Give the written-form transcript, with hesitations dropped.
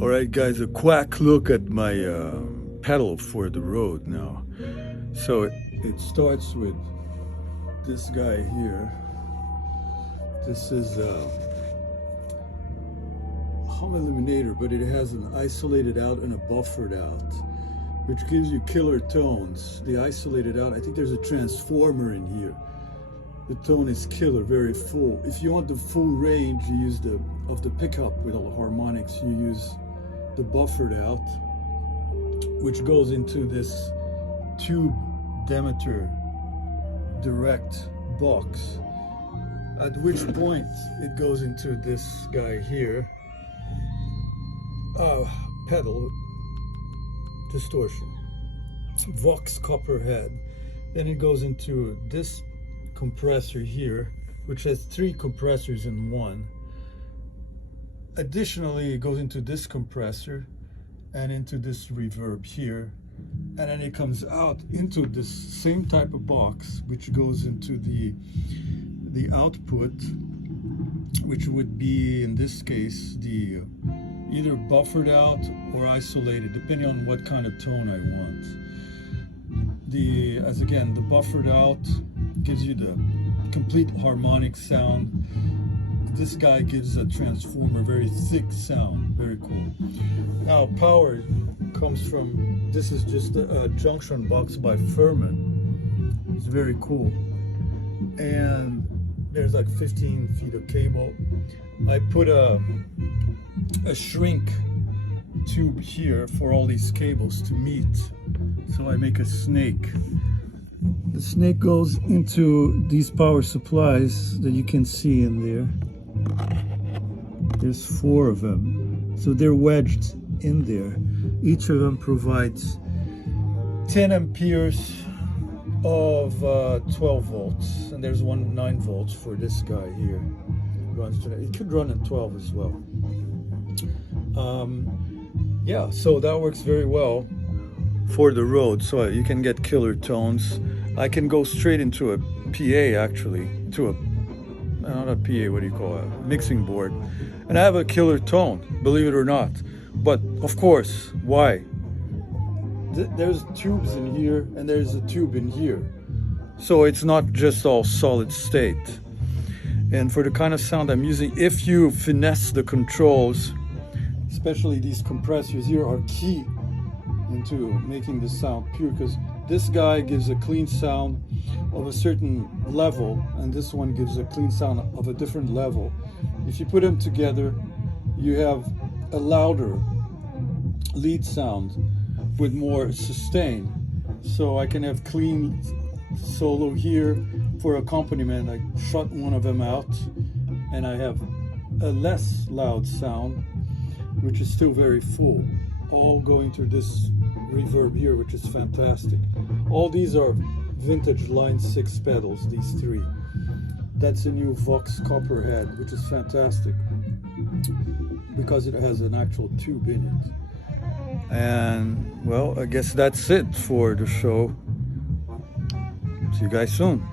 All right, guys, a quick look at my pedal for the road now. So it starts with this guy here. This is a hum eliminator, but it has an isolated out and a buffered out, which gives you killer tones. The isolated out, I think there's a transformer in here. The tone is killer, very full. If you want the full range, you use the pickup with all the harmonics. You use the buffered out, which goes into this tube Demeter direct box, at which point it goes into this guy here, pedal distortion, Vox copper head. Then it goes into this compressor here, which has 3 compressors in one. Additionally, it goes into this compressor and into this reverb here, and then it comes out into this same type of box, which goes into the output, which would be in this case the either buffered out or isolated, depending on what kind of tone I want. The buffered out gives you the complete harmonic sound. This guy gives a transformer, very thick sound, very cool. Now power comes from, this is just a junction box by Furman. It's very cool. And there's like 15 feet of cable. I put a shrink tube here for all these cables to meet. So I make a snake. The snake goes into these power supplies that you can see in there. There's 4 of them. So they're wedged in there. Each of them provides 10 amperes of 12 volts. And there's one 9 volts for this guy here. It could run at 12 as well. Yeah, so that works very well for the road. So you can get killer tones. I can go straight into a PA, actually, to not a PA, what do you call it, mixing board, and I have a killer tone, believe it or not. But of course, why? There's tubes in here and there's a tube in here, so it's not just all solid state. And for the kind of sound I'm using, if you finesse the controls, especially these compressors here are key into making the sound pure, because this guy gives a clean sound of a certain level and this one gives a clean sound of a different level. If you put them together, you have a louder lead sound with more sustain. So I can have clean solo here. For accompaniment, I shut one of them out and I have a less loud sound, which is still very full, all going through this reverb here, which is fantastic. All these are vintage line 6 pedals, these 3. That's a new Vox copper head, which is fantastic because it has an actual tube in it. And well, I guess that's it for the show. See you guys soon.